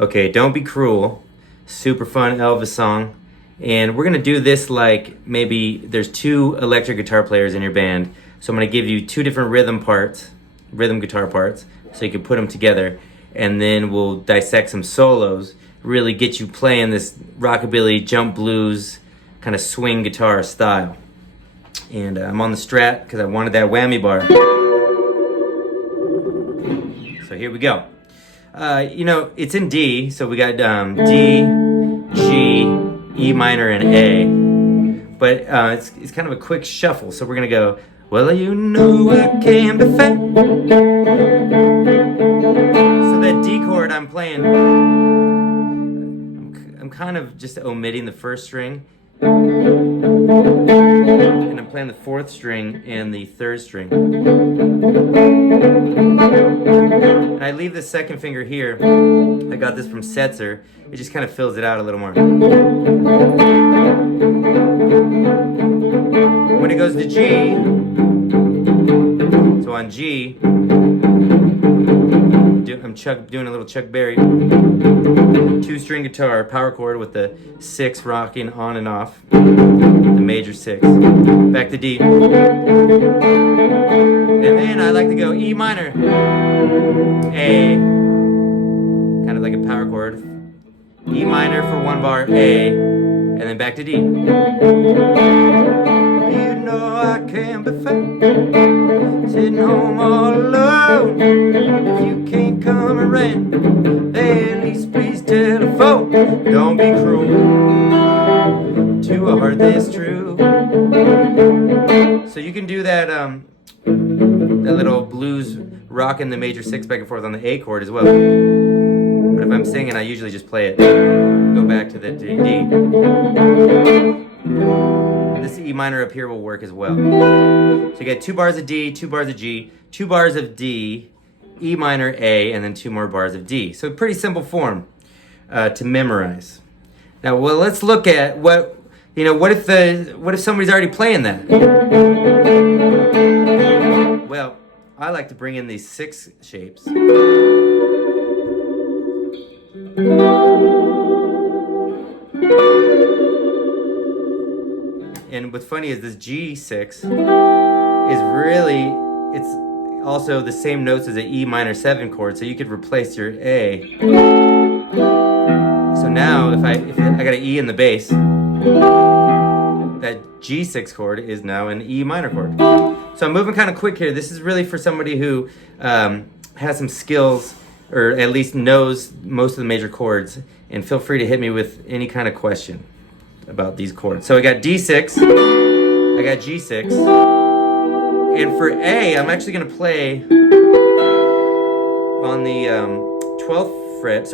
Okay, Don't Be Cruel. Super fun Elvis song. And we're gonna do this like maybe there's two electric guitar players in your band. So I'm gonna give you two different rhythm guitar parts, so you can put them together. And then we'll dissect some solos, really get you playing this rockabilly, jump blues, kind of swing guitar style. And I'm on the Strat because I wanted that whammy bar. So here we go. It's in D, so we got D, G, E minor, and A. But it's kind of a quick shuffle, so we're gonna go, well, you know I can be fat. So that D chord I'm playing, I'm kind of just omitting the first string. And I'm playing the fourth string and the third string. And I leave the second finger here. I got this from Setzer. It just kind of fills it out a little more. When it goes to G, so on G, I'm doing a little Chuck Berry. Two-string guitar, power chord with the 6 rocking on and off. The major 6. Back to D. And then I like to go E minor, A, kind of like a power chord. E minor for 1 bar, A, and then back to D. You know I can't be found sitting home all alone. If you can't come around, at least please telephone. Don't be cruel to a heart that's true. So you can do that that little blues rocking the major 6 back and forth on the A chord as well. But if I'm singing, I usually just play it. Go back to the D. This E minor up here will work as well. So you get 2 bars of D, 2 bars of G, 2 bars of D, E minor, A, and then 2 more bars of D. So pretty simple form to memorize. Now, well, let's look at what if somebody's already playing that? Well, I like to bring in these 6 shapes. And what's funny is this G6 is really, it's also the same notes as an E minor 7 chord, so you could replace your A. So now if I got an E in the bass, that G6 chord is now an E minor chord. So I'm moving kind of quick here. This is really for somebody who has some skills, or at least knows most of the major chords, and feel free to hit me with any kind of question about these chords. So I got D6, I got G6, and for A, I'm actually going to play on the 12th fret,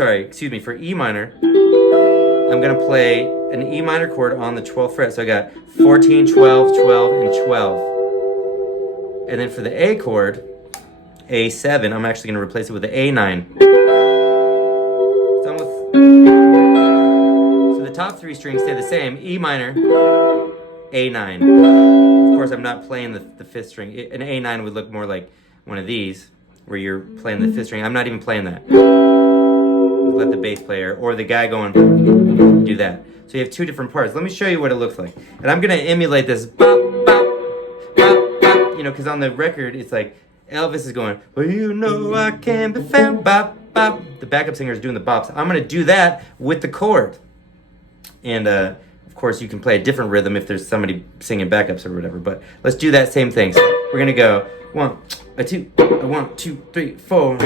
for E minor, I'm going to play an E minor chord on the 12th fret. So I got 14, 12, 12, and 12. And then for the A chord, A7, I'm actually going to replace it with the A9. So the top 3 strings stay the same, E minor, A9. Of course, I'm not playing the 5th string. An A9 would look more like one of these, where you're playing the 5th string. I'm not even playing that. Let the bass player or the guy going do that. So you have 2 different parts. Let me show you what it looks like. And I'm going to emulate this bop, bop, bop, bop, because on the record, it's like Elvis is going, well, you know I can be found, bop, bop. The backup singer is doing the bops. I'm going to do that with the chord. And, of course, you can play a different rhythm if there's somebody singing backups or whatever. But let's do that same thing. So we're going to go 1, 2, 1, 2, 3, 4.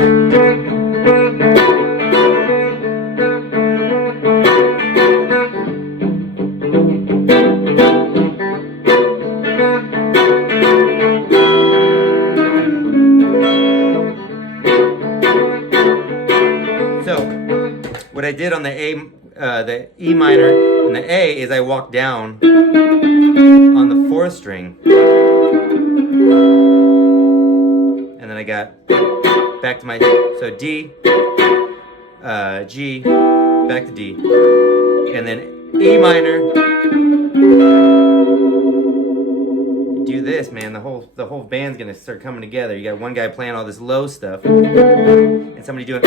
What I did on the E minor and the A is I walked down on the 4th string, and then I got back to my, so D, G, back to D, and then E minor. You do this, man, the whole band's gonna start coming together. You got one guy playing all this low stuff, and somebody doing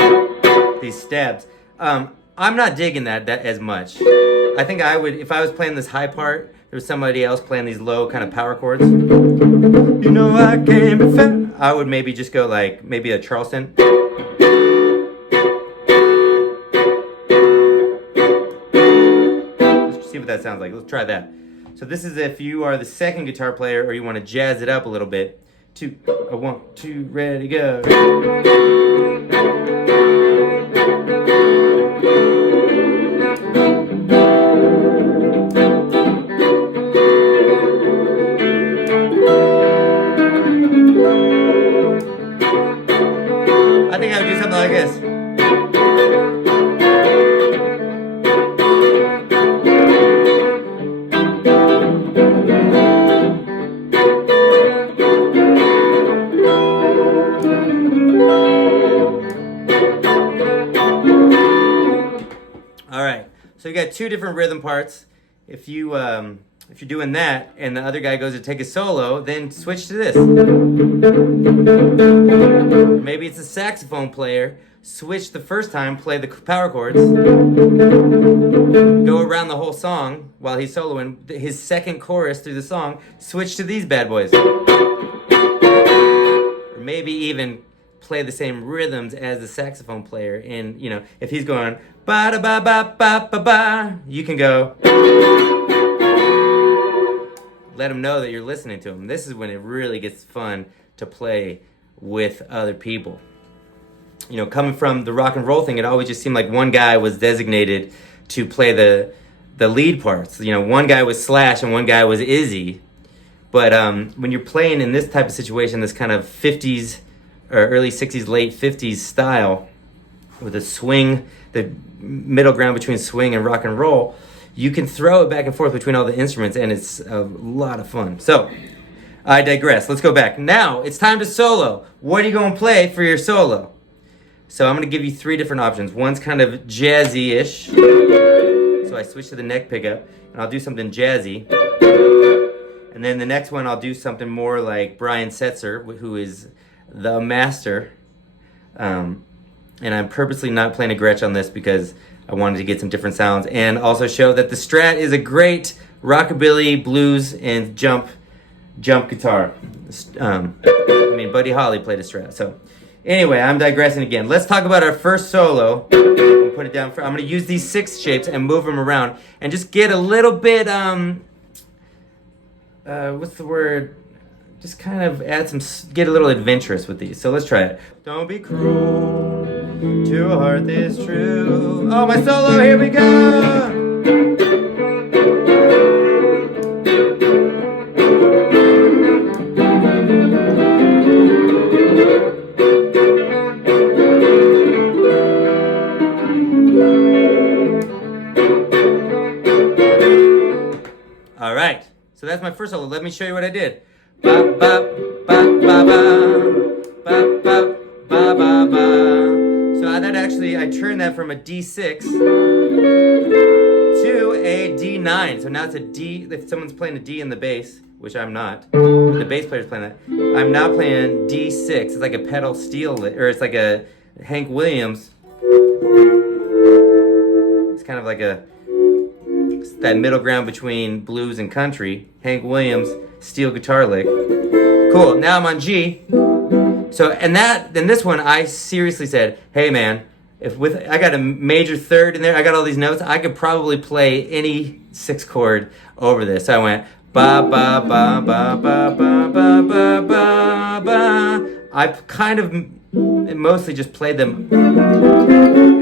these stabs. I'm not digging that as much. I think I would, if I was playing this high part, there was somebody else playing these low kind of power chords. You know I can't be found. I would maybe just go like, maybe a Charleston. Let's see what that sounds like. Let's try that. So this is if you are the second guitar player or you want to jazz it up a little bit. 2, 1, 2, ready, go. I think I would do something like this. All right, so you got 2 different rhythm parts. If you're doing that and the other guy goes to take a solo, then switch to this. Or maybe it's a saxophone player. Switch the first time, play the power chords, go around the whole song while he's soloing. His second chorus through the song, switch to these bad boys. Or maybe even play the same rhythms as the saxophone player. And, you know, if he's going ba da ba ba ba ba ba, you can go. Let him know that you're listening to him. This is when it really gets fun to play with other people. You know, coming from the rock and roll thing, it always just seemed like one guy was designated to play the lead parts. You know, one guy was Slash and one guy was Izzy. But when you're playing in this type of situation, this kind of 50s or early 60s, late 50s style, with a swing, the middle ground between swing and rock and roll, you can throw it back and forth between all the instruments, and it's a lot of fun. So, I digress. Let's go back. Now, it's time to solo. What are you going to play for your solo? So I'm going to give you 3 different options. One's kind of jazzy-ish. So I switch to the neck pickup, and I'll do something jazzy. And then the next one, I'll do something more like Brian Setzer, who is the master. And I'm purposely not playing a Gretsch on this because I wanted to get some different sounds and also show that the Strat is a great rockabilly, blues, and jump guitar. I mean, Buddy Holly played a Strat. So anyway, I'm digressing again. Let's talk about our first solo. We'll put it down. I'm going to use these 6 shapes and move them around and just get a little bit, what's the word? Just kind of get a little adventurous with these. So let's try it. Don't be cruel to a heart that's true. Oh, my solo, here we go. All right, so that's my first solo. Let me show you what I did. Ba ba ba ba ba ba ba ba ba ba. So that actually, I turned that from a D6 to a D9. So now it's a D. If someone's playing a D in the bass, which I'm not, the bass player's playing that. I'm now playing D6. It's like a pedal steel, or it's like a Hank Williams. It's kind of like that middle ground between blues and country. Hank Williams steel guitar lick. Cool. Now I'm on G. So and this one I seriously said, hey man, I got a major third in there, I got all these notes, I could probably play any 6 chord over this. So I went ba ba ba ba ba ba ba ba ba ba. I kind of mostly just played them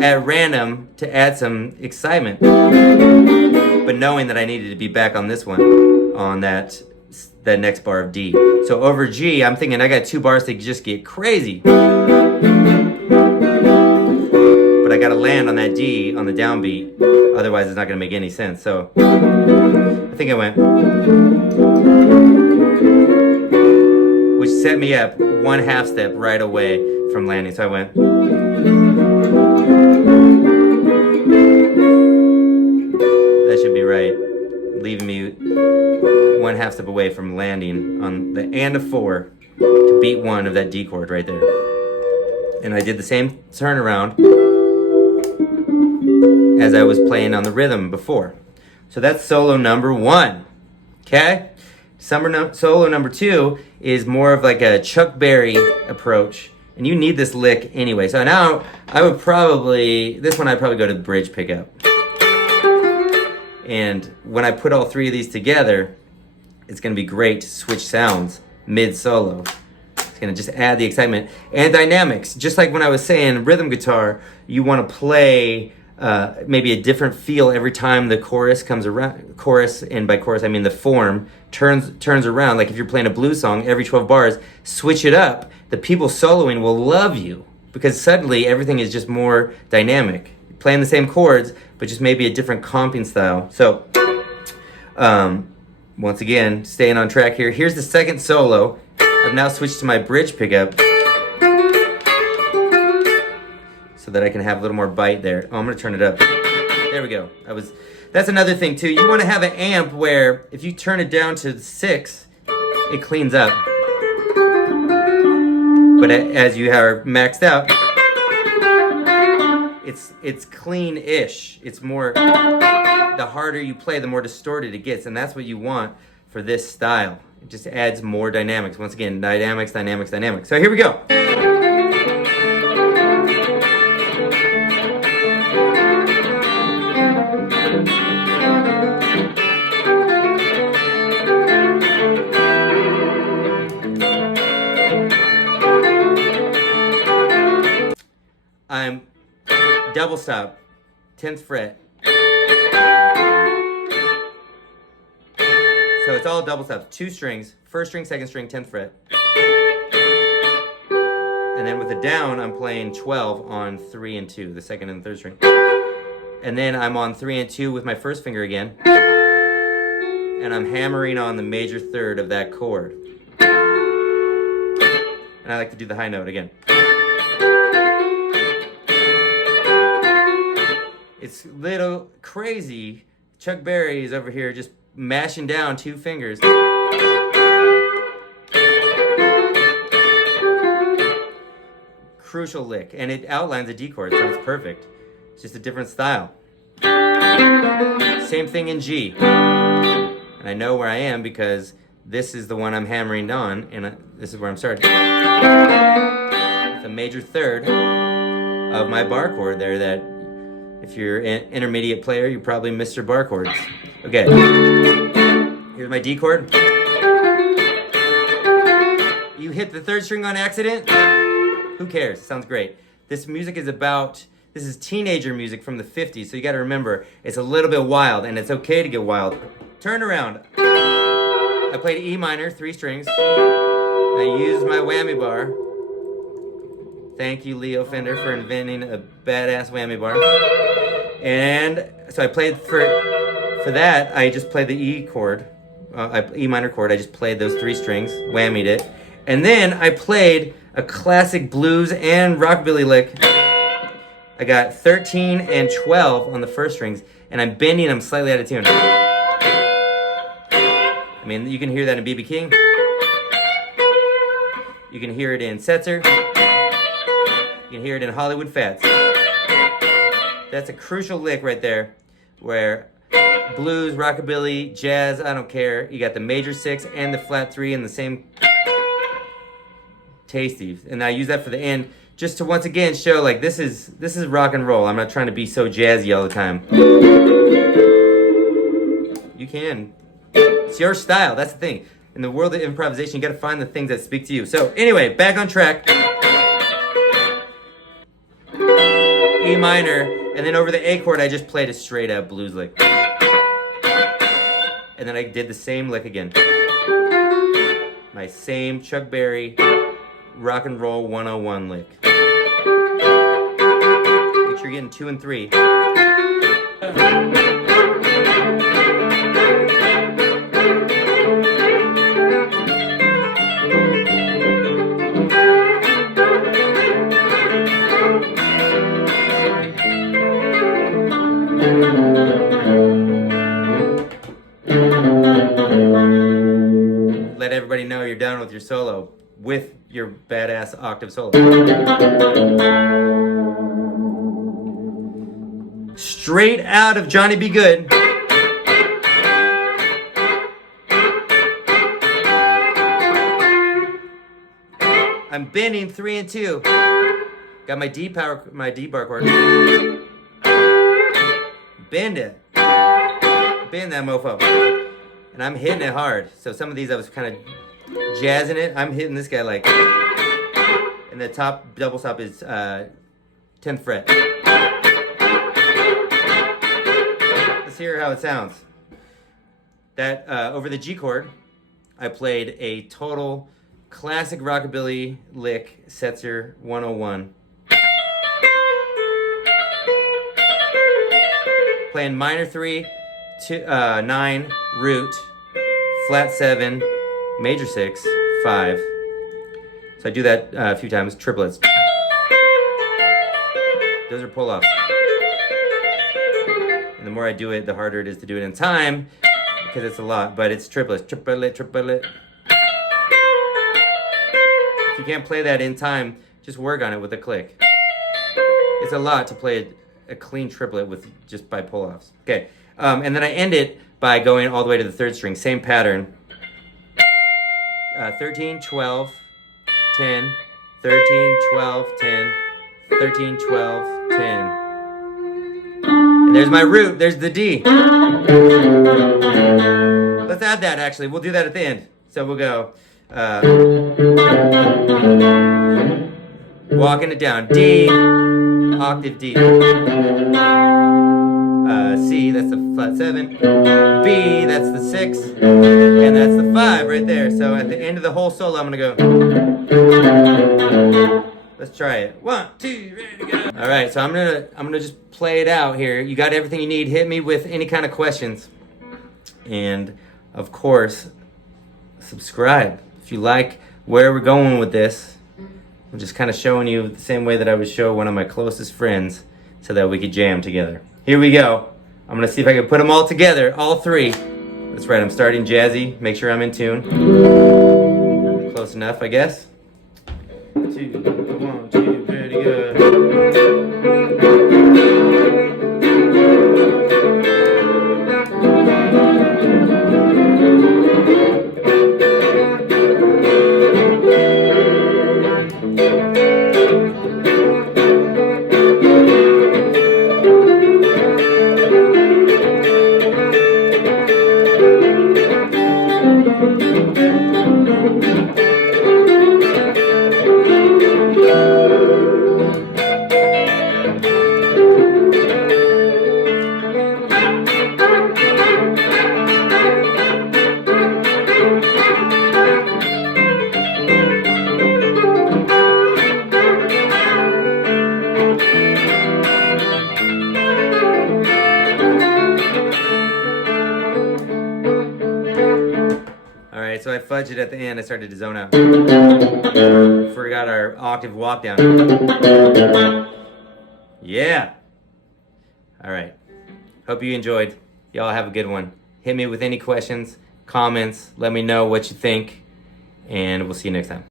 at random to add some excitement, but knowing that I needed to be back on this one, on that next bar of D. So over G, I'm thinking I got 2 bars to just get crazy, but I got to land on that D on the downbeat, otherwise it's not going to make any sense. So I think I went, which set me up 1 half step right away from landing. So I went, that should be right, leaving me 1 half step away from landing on the and a 4 to beat 1 of that D chord right there. And I did the same turnaround as I was playing on the rhythm before. So that's solo number 1. Okay? Solo number 2 is more of like a Chuck Berry approach. And you need this lick anyway. So now I would probably, this one I'd probably go to the bridge pickup. And when I put all 3 of these together, it's going to be great to switch sounds mid-solo. It's going to just add the excitement and dynamics. Just like when I was saying rhythm guitar, you want to play maybe a different feel every time the chorus comes around. Chorus, and by chorus I mean the form, turns around. Like if you're playing a blues song, every 12 bars, switch it up. The people soloing will love you because suddenly everything is just more dynamic. Playing the same chords, but just maybe a different comping style. So, once again, staying on track here. Here's the second solo. I've now switched to my bridge pickup so that I can have a little more bite there. Oh, I'm gonna turn it up. There we go. That's another thing too. You wanna have an amp where if you turn it down to 6, it cleans up. But as you are maxed out, it's clean-ish. It's more, the harder you play, the more distorted it gets, and that's what you want for this style. It just adds more dynamics. Once again, dynamics, dynamics, dynamics. So here we go. I'm double stop, 10th fret. So it's all double stops, 2 strings, 1st string, 2nd string, 10th fret. And then with the down, I'm playing 12 on 3 and 2, the 2nd and 3rd string. And then I'm on 3 and 2 with my 1st finger again. And I'm hammering on the major 3rd of that chord. And I like to do the high note again. It's a little crazy. Chuck Berry is over here just mashing down 2 fingers. Crucial lick, and it outlines a D chord, so it's perfect. It's just a different style. Same thing in G. And I know where I am because this is the one I'm hammering on, and this is where I'm starting. It's a major 3rd of my bar chord there that if you're an intermediate player, you probably missed your bar chords. Okay, here's my D chord. You hit the 3rd string on accident? Who cares? Sounds great. This music is this is teenager music from the 50s, so you gotta remember, it's a little bit wild, and it's okay to get wild. Turn around. I played E minor, 3 strings. I used my whammy bar. Thank you, Leo Fender, for inventing a badass whammy bar. And so I played for that, I just played the E chord, E minor chord. I just played those 3 strings, whammied it. And then I played a classic blues and rockabilly lick. I got 13 and 12 on the 1st strings, and I'm bending them slightly out of tune. I mean, you can hear that in B.B. King. You can hear it in Setzer. You can hear it in Hollywood Fats. That's a crucial lick right there, where blues, rockabilly, jazz, I don't care. You got the major 6 and the flat 3 in the same. Tasty. And I use that for the end just to once again show like this is rock and roll. I'm not trying to be so jazzy all the time. You can. It's your style. That's the thing. In the world of improvisation, you got to find the things that speak to you. So anyway, back on track. E minor, and then over the A chord, I just played a straight up blues lick. And then I did the same lick again. My same Chuck Berry rock and roll 101 lick. Make sure you're getting 2 and 3. Let everybody know you're done with your solo with your badass octave solo. straight out of Johnny B. Good. I'm bending 3 and 2. Got my D bar chord. Bend it. Bend that mofo. And I'm hitting it hard. So some of these I was kind of jazzing it. I'm hitting this guy like, and the top double stop is 10th fret. Let's hear how it sounds. That over the G chord, I played a total classic rockabilly lick, Setzer 101. Playing minor 3, 9, root, flat 7, major 6, 5. So I do that a few times, triplets. Those are pull-offs. And the more I do it, the harder it is to do it in time, because it's a lot, but it's triplets, triplet, triplet. If you can't play that in time, just work on it with a click. It's a lot to play a clean triplet with just by pull-offs. Okay, and then I end it by going all the way to the 3rd string, same pattern. 13, 12, 10, 13, 12, 10, 13, 12, 10. And there's my root, there's the D. Let's add that actually, we'll do that at the end. So we'll go, walking it down, D, octave D. C, that's the flat 7. B, that's the 6. And that's the 5 right there. So at the end of the whole solo, I'm gonna go. Let's try it. 1, 2, ready to go. All right, so I'm gonna just play it out here. You got everything you need. Hit me with any kind of questions. And of course, subscribe. If you like where we're going with this, I'm just kind of showing you the same way that I would show one of my closest friends so that we could jam together. Here we go. I'm gonna see if I can put them all together, all 3. That's right, I'm starting jazzy. Make sure I'm in tune. Close enough, I guess. 2, 1, 2, ready, go. So I fudged it at the end. I started to zone out. Forgot our octave walk down. Yeah. All right. Hope you enjoyed. Y'all have a good one. Hit me with any questions, comments. Let me know what you think. And we'll see you next time.